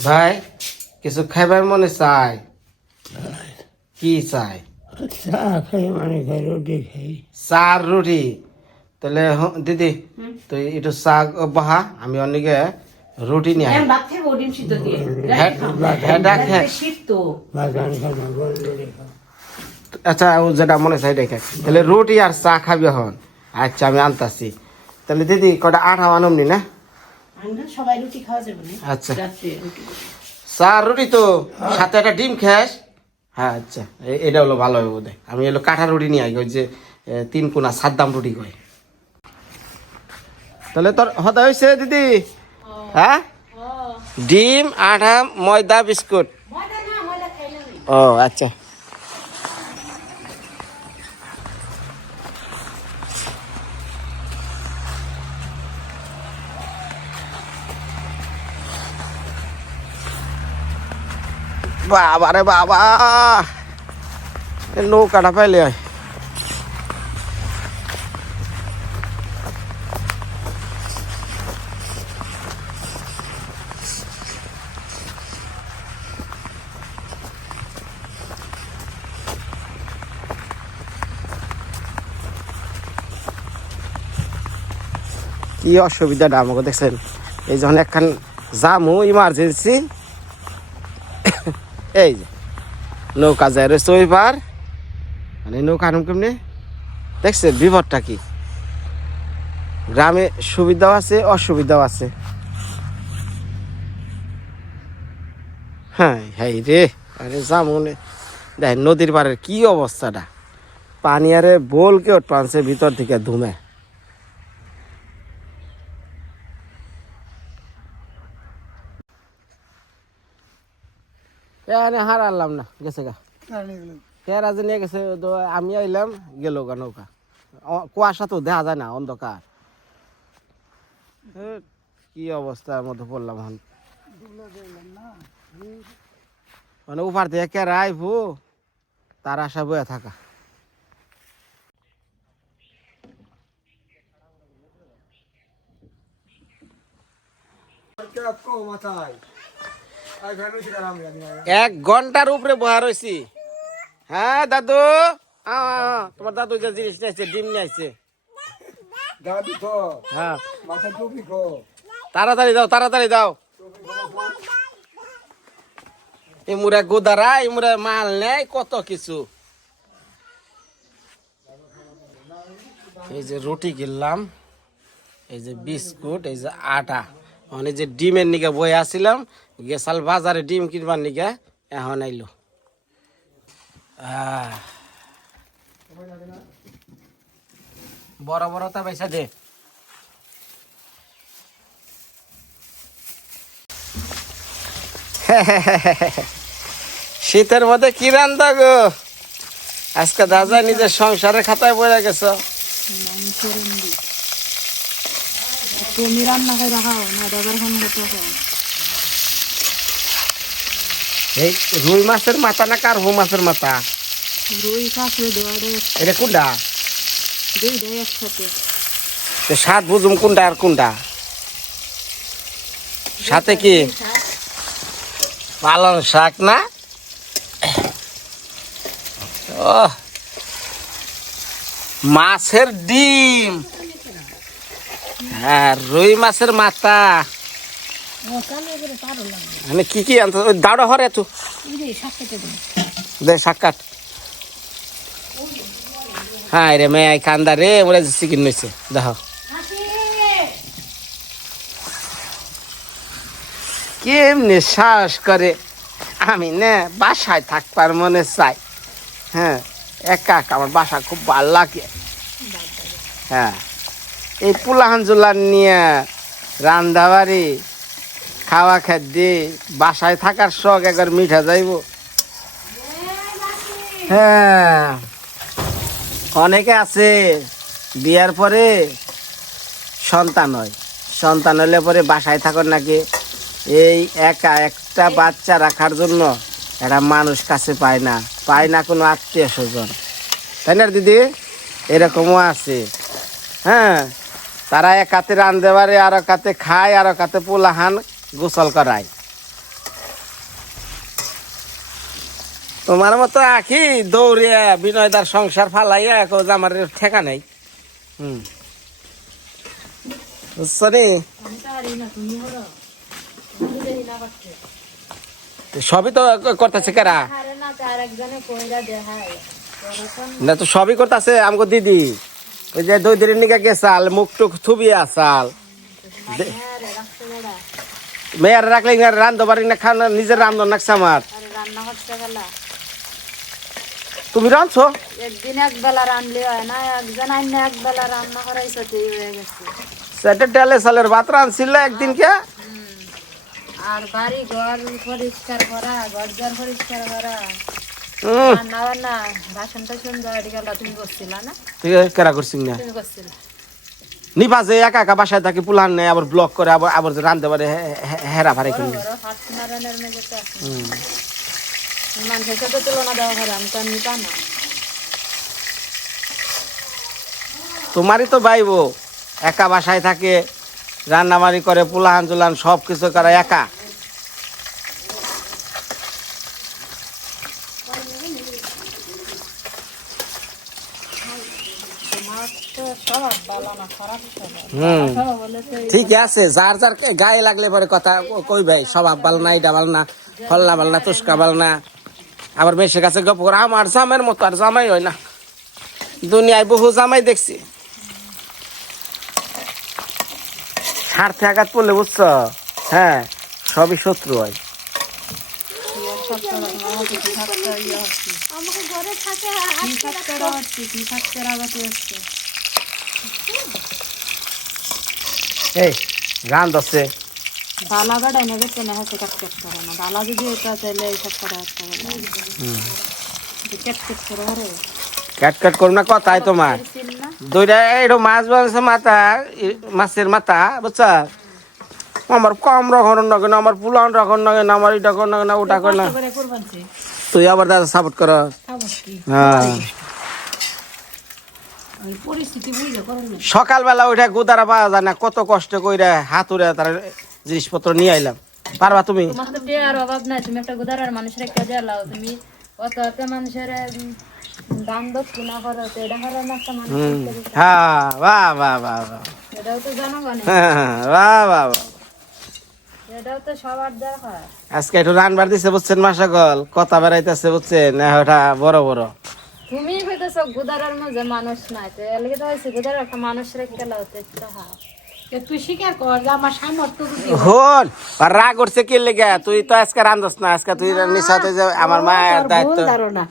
ভাই কিছু খাইবার মনে চাই কি চাই চা খাই মানে খাই রুটি খাই চা আর রুটি তাহলে দিদি তুই একটু চা বহা আমি অনেকে রুটি নিয়ে আই। ভাত খাবো ডিম সিদ্ধ দিয়ে বাগান খানা গোল রুটি খাও আচ্ছা ও যেটা মনে চাই দেখে তাহলে রুটি আর চা খাবি হন আচ্ছা আমি আনতাছি তাহলে দিদি কটা আঠা আনমনি না সবাই রুটি খাওয়া যাবে না আচ্ছা রাত্রে রুটি চা আর রুটি তো সাথে একটা ডিম খাস হ্যাঁ আচ্ছা এটা হলো ভালো হবে বোধ আমি এলো কাঠা রুটি নিয়ে আই ওই যে 3 কোনা সাদ্দাম রুটি কয় তাহলে তোর হতা হয়েছে দিদি হ্যাঁ ডিম আঠা ময়দা বিস্কুট ও আচ্ছা বাবা রে বাবা নৌকাটা পাইলে হয় কি অসুবিধাটা আমাকে দেখছেন এই যখন একখান জামু ইমার্জেন্সি এই যে নৌকা যায় রয়েছে ওই পার মানে নৌকা আনুম কেমনি দেখছেন বিপদটা কি গ্রামে সুবিধাও আছে অসুবিধাও আছে হ্যাঁ হ্যাঁ রে আরে জামু দেখ নদীর পাড়ের কি অবস্থাটা পানি আরে বলকে টানছে ভিতর থেকে ধুমে হার আনলাম না গেছে গা ফের আজ নিয়ে গেছে তো আমি আইলাম গেল গা নৌকা কুয়াশা তো দেখা যায় না অন্ধকার কি অবস্থার মধ্যে পড়লাম এখন মানে উপার দিয়ে কেরা আইবো তার আশা বয়ে থাকা এক ঘন্টার উপরে বহা রয়েছি হ্যাঁ দাদু তোমার দাদু যে জিনিস নিয়েছে ডিম নিয়ে আসছে হ্যাঁ তাড়াতাড়ি দাও তাড়াতাড়ি দাও ইমুরা গোদারা ইমুরা মাল নেই কত কিছু এই যে রুটি কিনলাম এই যে বিস্কুট এই যে আটা মানে যে ডিমের নিকে বই আসছিলাম গেছাল বাজারে ডিম কিনবার নিকে এখন আইলো বড় বড় তা পয়সা দে শীতের মধ্যে কি রান্না গো আজকে দাদা নিজের সংসারের খাতায় বলে গেছ তুমি রান্না করে রাখাও না দাদার খান এই রুই মাছের মাথা না কার হু মাছের মাথা রুই কাছে এটা কোনটা দুই দুই একসাথে সাত বুঝুম কোনটা আর কোনটা সাথে কি পালং শাক না ও মাছের ডিম হ্যাঁ রুই মাছের মাথা মানে কি কি আনতো দাওড়া হরে তো দে শাক কাট হ্যাঁ রে মেয়ে কান্দা রে ওরা চিকেন নিছে দেখো কেমনি সাহস করে আমি না বাসায় থাকবার মনে চাই হ্যাঁ একা একা আমার বাসা খুব ভালো লাগে হ্যাঁ এই পুলাহান জুলান নিয়ে রান্দাবাড়ি খাওয়া খাদ্য বাসায় থাকার শখ একবার মিঠা যাইব হ্যাঁ অনেকে আছে বিয়ার পরে সন্তান হয় সন্তান হলে পরে বাসায় থাকার নাকি এই একা একটা বাচ্চা রাখার জন্য এরা মানুষ কাছে পায় না কোনো আত্মীয় স্বজন তাই না দিদি এরকমও আছে হ্যাঁ তারা এক হাতে রান্ধতে পারে আর এক হাতে খায় আর এক হাতে পোলাহান গোসল করায় তোমার মতো আখি দৌড়িয়া বিনয়দার সংসার ফালাইয়া আমার ঠেকা নেই। বুঝছো নি? সবই তো করতেছে কারা না, তো সবই করতেছে আমগো দিদি। ওই যে 2 দিনের নিকা গেছাল মুখ টুক থুবিয়ে আসাল মেয়ের রাখলে রান্ধো বাড়ি না খানা নিজের রান্ধন নাকছে আমার। তুমি রাঁধছো? একদিন একবেলা রানলে হয় না, একজন আইন একবেলা রান্না করাইছে হয়ে গেছে। সেটা ডালে সালের ভাত রাঁধছিল একদিন কে। আর বাড়ি ঘর পরিষ্কার করা, ঘর দ্বার পরিষ্কার করা, রান্না বান্না, বাসন টাসন ধোয়া গেল। তুমি করছিলা না? ঠিক আছে, কেরা করছি না তুমি করছিলা? নিবাজে একা একা বাসায় থাকি পুলান নেই, আবার ব্লক করে আবার আবার রাঁধতে পারে হেরা ভারে কিনে। হাটনারায়ণের মেয়ে তো আছে, মানুষের সাথে তুলনা দেওয়া করে। আমি তো আর নিতা না। তোমারই তো বাইবো একা বাসায় থাকে, রান্নাবাড়ি করে, পুলাহান চুলান সব কিছু করে একা। ঠিক আছে, যার যার গায়ে লাগলে পরে কথা কই ভাই স্বভাব ভালো না, এটা ভালো না, ফল্লা ভালো না, তুস্কা ভালো না। আবার মেয়ের কাছে গপ করে আমার জামাইয়ের মতো আর জামাই হয় না। দুনিয়ায় বহু জামাই দেখছি, স্বার্থে আঘাত পড়লে বুঝছো, হ্যাঁ সবই শত্রু হয়। এই গান দছে বালা গাড়াই না গেছে না, হচ্ছে ক্যাট করে না। বালা যদি এটা চাইলে এইসব করে ক্যাট করে আরে কাট কাট করো না কথাই তোমার। দুইটা এটা মাছ বানছে মাথা, মাছের মাথা বুঝছ। আমার কম রকম না, আমার পুলান রকম না, আমার এটা কর না, ওটা কর না। তুই আবার দাদা সাপোর্ট কর। হ্যাঁ, সকালবেলা ওইটা গোদারা পাওয়া যায় না, কত কষ্ট কইরা হাতুরে তার জিনিসপত্র নিয়ে আইলাম। পারবা তুমি? তোমার তো টিয়ার অভাব নাই, তুমি একটা গোদারার মানুষের একটা দেলাও। তুমি অত মানুষের দাম দক্ষিণা করো, তো এটা হলো না একটা মানুষ। হ্যাঁ, বাহ বাহ বাহ বাহ, এটাও তো জনগণ, বাহ বাহ বাহ। এটাও তো সবার দরকার। আজকে একটু রানবার দিছে বুঝছেন, মাসাগল কথা বেড়াইতেছে বুঝছেন, ওটা বড় বড়। তুমি কইতেছো গোদারার মধ্যে মানুষ নাই, তো এলাকা তো হয়েছে গোদারার একটা মানুষ রেখে লাও। তুই স্বীকার কর যে আমার সামর্থ্য হন আর রাগ করছে কি লেগে? তুই তো আজকে রান্ধস না, আজকে তুই নিশাতে যে আমার মায়ের দায়িত্ব। ধারণা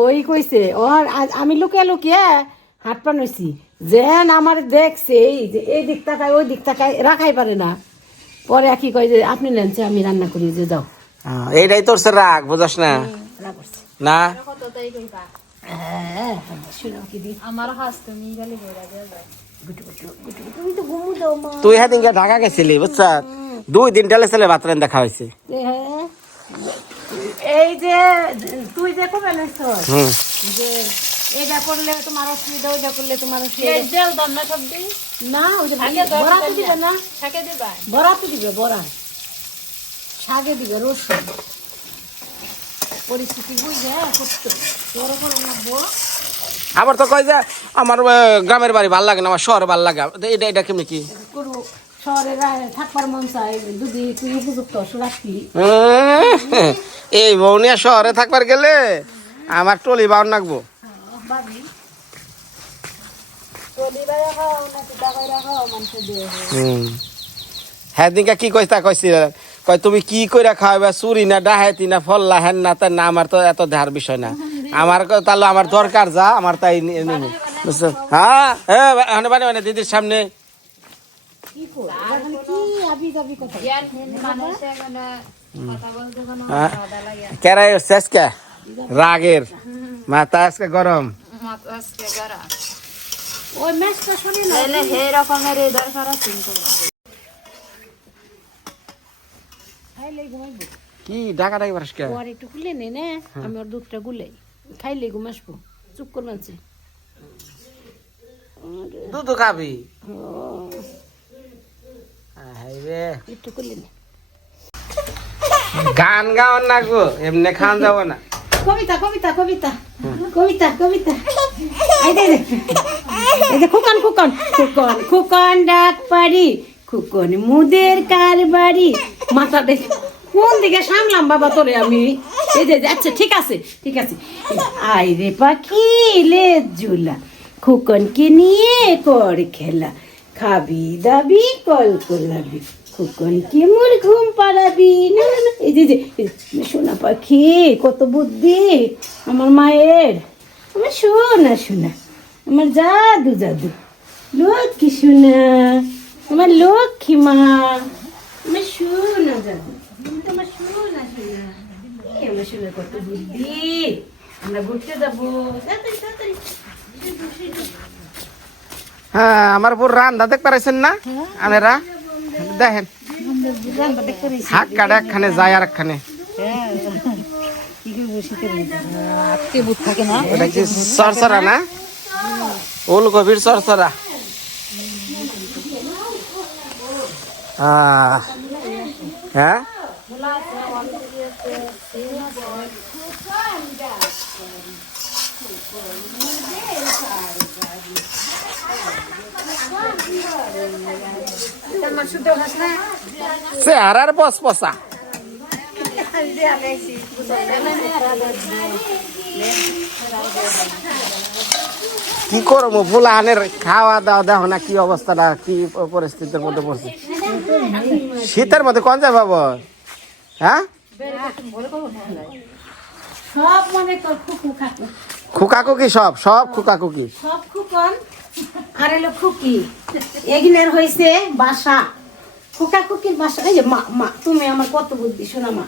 ওই কইছে ওর আমি লুকিয়ে লুকিয়ে হাত পান হইছি, যেন আমার দেখছে এই যে এই দিক তাকায় ওই দিক তাকায় রাখাই পারে না। পরে কি কয় যে আপনি নেনছে আমি রান্না করি, যে যাও। এইটাই তোর সে রাগ, বুঝস না? রাগ করছে। না কতটাই কইবা। হ্যাঁ, শুনো কি দি আমার হাস তুমি গেলে ঘোরা দেয়া যায়। তুমি তো ঘুমু দাও মা। তুই হ্যাঁ দিনকে ঢাকা গেছিলি বুঝছ, 2 দিন টেলে ছেলে ভাত রান্না দেখা হয়েছে। হ্যাঁ, এই যে তুই যে কবে যে এটা করলে তোমার অসুবিধা, ওইটা করলে তোমার অসুবিধা। এই জেল দাম না সব দিই না, ওই যে বরাতে দিবে না, থাকে দিবা। বরাতে দিবে, বরা শাকে দিবে, রসুন পরিস্থিতি বুঝে করতে বড় করে লাগবো। আবার তো কয় যে আমার গ্রামের বাড়ি ভাল লাগে না, আমার শহরে ভাল লাগে। এটা এটা কেমনি কি করবো, শহরে থাকবার মন চায় যদি তুই উপযুক্ত রাখবি। এই বৌনিয়া শহরে থাকবার গেলে আমার টলি বাউন লাগবো। ভাবি হ্যাঁ দিনকা কি কইতা কইছি, কয় তুমি কি কইরা খাওয়াবা, চুরি না ডাহাতি না ফল্লা হেন না তেন না, আমার তো এত দেহার বিষয় না। আমার তাহলে আমার দরকার যা আমার তাই নিব, বুঝছো? হ্যাঁ হ্যাঁ, বানি মানে দিদির সামনে কেরাই শেষ কে রাগের মাথা আজকে গরম। ওই ম্যাচটা শুনি না, তাহলে হে রকমের এই দরকার আছে খাইলে ঘুমাইবো। কি ডাকা ডাকি পারিস কে? ওর একটু খুলে নে না, আমি ওর দুধটা গুলে খাইলে ঘুমাসবো। চুপ করে মানছে দুধ খাবি একটু খুলে নে। গান গাওয়ার না গো, এমনি খান যাব না। কবিতা কবিতা কবিতা কবিতা কবিতা এই যে খুকন খুকন খুকন খুকন ডাক পারি খুকন মুদের কারবারি মাথা দেখ কোন দিকে সামলাম বাবা তোরে আমি এই যে আচ্ছা ঠিক আছে ঠিক আছে আই রে পাখি লে ঝুলা খুকনকে নিয়ে কর খেলা খাবি দাবি কল কোলাবি খুকনকে মোর ঘুম পাড়াবি না না, না। এই যে সোনা পাখি কত বুদ্ধি আমার মায়ের আমার সোনা সোনা আমার জাদু জাদু লক্ষ্মী সোনা আমার লক্ষ্মী মা আমার সোনা জাদু আমার সোনা সোনা এই আমার সোনা কত বুদ্ধি আমরা ঘুরতে যাবো তাড়াতাড়ি তাড়াতাড়ি হ্যাঁ আমার উপর রান্না দেখতে পারছেন না আপনারা দেখেন হাত কাটে একখানে যায় আর একখানে ওটা কি সরসরা না ওলকপির সরসরা হ্যাঁ চেহারার বস পসা কি করবো ফুলাহানের খাওয়া দাওয়া দেখো না কি অবস্থাটা কি পরিস্থিতির মধ্যে পড়ছে শীতের মধ্যে কোন যায় বাবা হ্যাঁ সব মনে কর খুকু খাকু খুকাকুকি সব সব খুকাকুকি সব খুকন আর এলো খুকি এগিনের হয়েছে বাসা খুকা খুকির বাসা এই যে মা মা তুমি আমার কত বুদ্ধি শোনা মা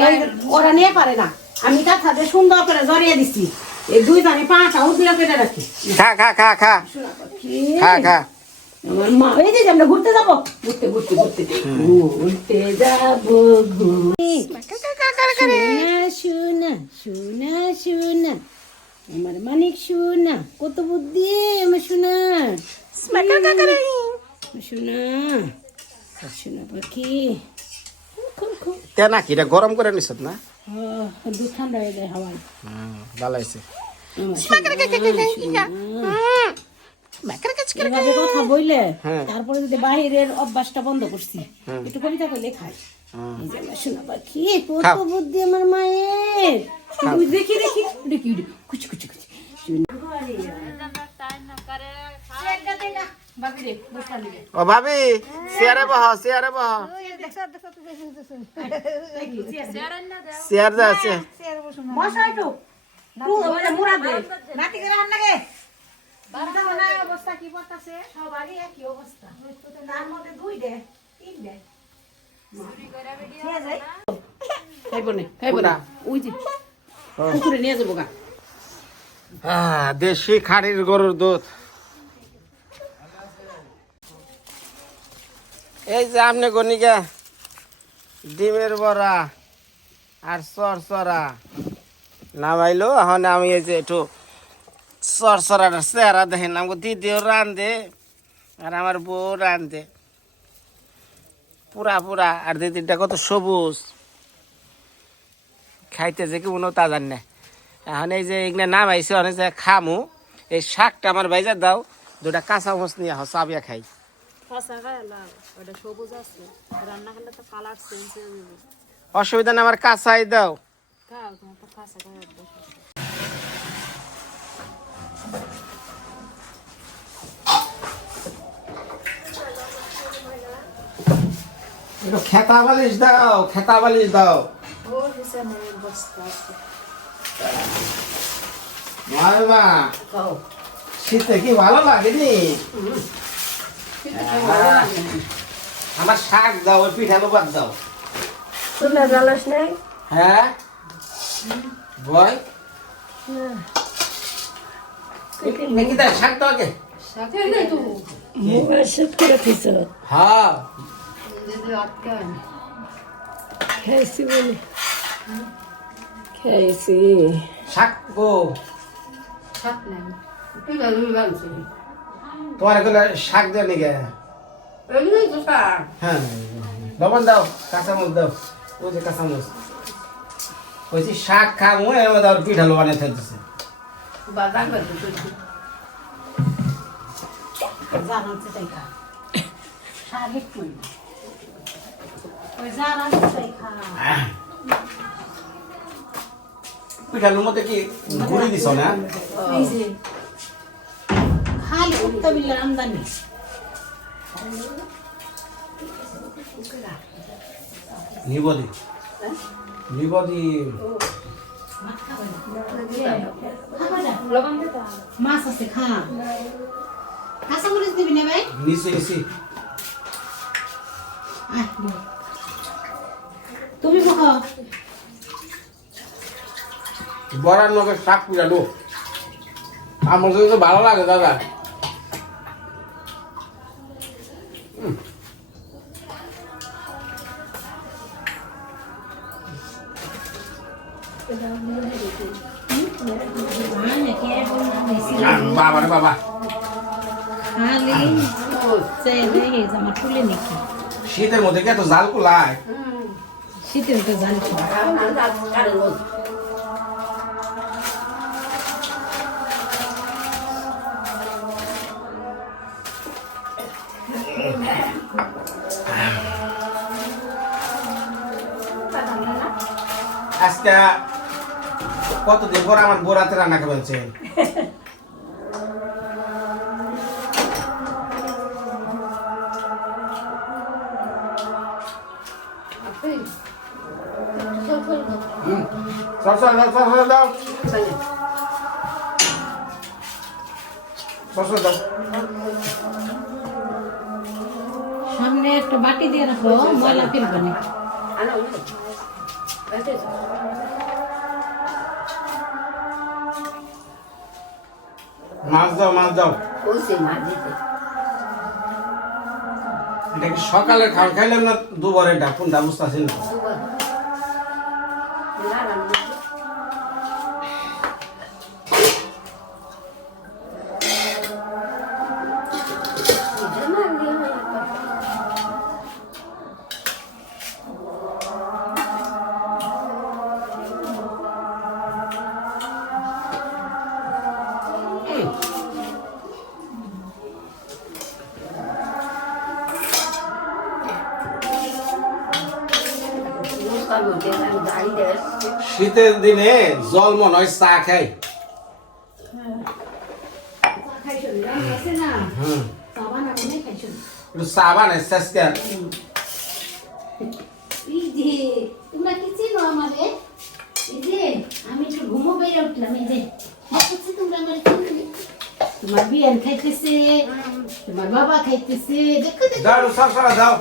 এই ওরা নিয়ে পারে না আমি কাঁথাতে সুন্দর করে জড়িয়ে দিছি এই দুই জানি পাঁচটা উঠলে কেটে রাখি খা খা খা খা খা খা আমার মা এই যে আমরা ঘুরতে যাবো ঘুরতে ঘুরতে ঘুরতে ঘুরতে যাবো শোনা শোনা শোনা আমার মানিক শোনা কত বুদ্ধি আমার শোনা শোনা শোনা পাখি তে নাকি এটা গরম করে নিছত না দুধ ঠান্ডা হয়ে যায় হাওয়ায় ভালো হয়েছে এভাবে কথা বইলে হ্যাঁ। তারপরে যদি বাহিরের অভ্যাসটা বন্ধ করছি একটু কবিতা কইলে খাই এই যে আমার শোনা পাখি কত খাও। বুদ্ধি আমার মায়ের তুই দেখি দেখি দেখি কুচি কুচি কুচি ও ভাবি চেয়ারে বহ চেয়ারে বহ চেয়ার যা আছে বসা একটু মুরা দে নাতি করে হান লাগে অবস্থা কি করতেছে সবারই একই অবস্থা তার মধ্যে দুই দে তিন দে খাইব না ওই যে পুকুরে নিয়ে যাবো গা দেশি খাঁটির গরুর দুধ এই যে আপনি গনিকা ডিমের বড়া আর চরচরা নামাইলো এখন আমি এই যে একটু চরচরার চেহারা দেখেন আমাকে দিদিও রান্ধে আর আমার বউ রান্ধে পুরা পুরা আর দিদিটা কত সবুজ খাইতে যে কেমন তা জান না এখন এই যে এগুলো নামাইছে অনেক যে খামু এই শাকটা আমার বাইজা দাও দুটা কাঁচা মচ নিয়ে চাবিয়া খাই অসুবিধা না আমার কাঁচাই দাও খেতা বালিশ দাও খেতা বালিশ দাও মা শীতে কি ভালো লাগেনি আমার শাক দাও ওই পিঠানো বাদ দাও হ্যাঁ বল নাকি তার শাক দাও আগে হ্যাঁ খাইছি বলে খাইছি শাক গো তোমার এগুলো শাক দেওয়া নাকি হ্যাঁ লবণ দাও কাঁচামচ দাও ওই যে কাঁচামচ কইছি শাক খামু এর মধ্যে আর পিঠালো বানিয়ে থাকতেছে জানাচ্ছে তাই খা শাক একটু ওই জানাচ্ছে তাই খা পিঠালোর মধ্যে কি গুড়ি দিছ না এই যে খালি উত্তা বিল্লার আমদানি নিবদি নিবদি মাছ আছে খা কাঁচা মরিচ দিবি না ভাই নিছি নিছি আয় বল। তুমি বলো বড়ার নগে শাক পিঠালো আমার কাছে তো ভালো লাগে দাদা বাবা রে বাবা খালি আমার তুলে নিচ্ছি শীতের মধ্যে কি এত জাল কুলায় শীতের তো জানি আজকে কতদিন পর আমার বোরাতে রান্না করেছেন চল চল চল চল চল দাও চল চল দাও সামনে একটা বাটি দিয়ে রাখো ময়লা ফেলবে না মাছ দাও মাছ দাও এটা কি সকালে খাইলাম না দুবার এটা কোনটা বুঝতেছি না শীতের দিনে জল মনে হয় চা খাই একটু চা বানাইছে আজকে তোমরা কি চিনো আমারে এই যে আমি একটু ঘুমো বেড়ে উঠলাম এই যে তোমরা আমার তোমার বিয়ান খাইতেছে তোমার বাবা খাইতেছে দেখো দেখো দাও সরসরা দাও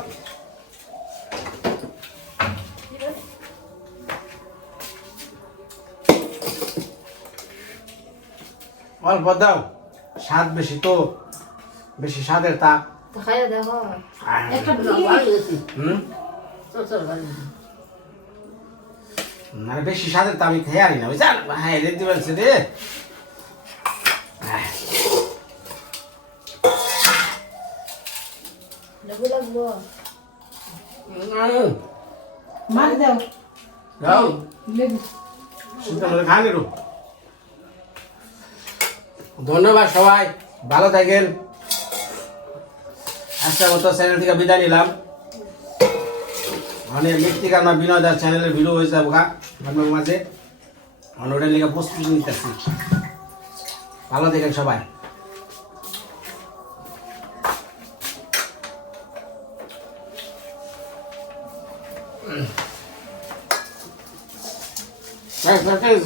অল্প দাও স্বাদ বেশি তো বেশি স্বাদের তা একটা মানে বেশি স্বাদের তা আমি খেয়ে আনি না বুঝছেন হ্যাঁ দেখতে পাচ্ছি রে মার দাও দাও লেবু শীতের খানি রো ধন্যবাদ সবাই ভালো থাকেন আজকের মতো চ্যানেল থেকে বিদায় নিলাম অনেক ব্যক্তিগত বিনোদার চ্যানেলের ভিডিও হয়েছে আপনার মাঝে ওটার লেগে প্রস্তুতি নিতেছি ভালো থাকেন সবাই Vai, vai, vai.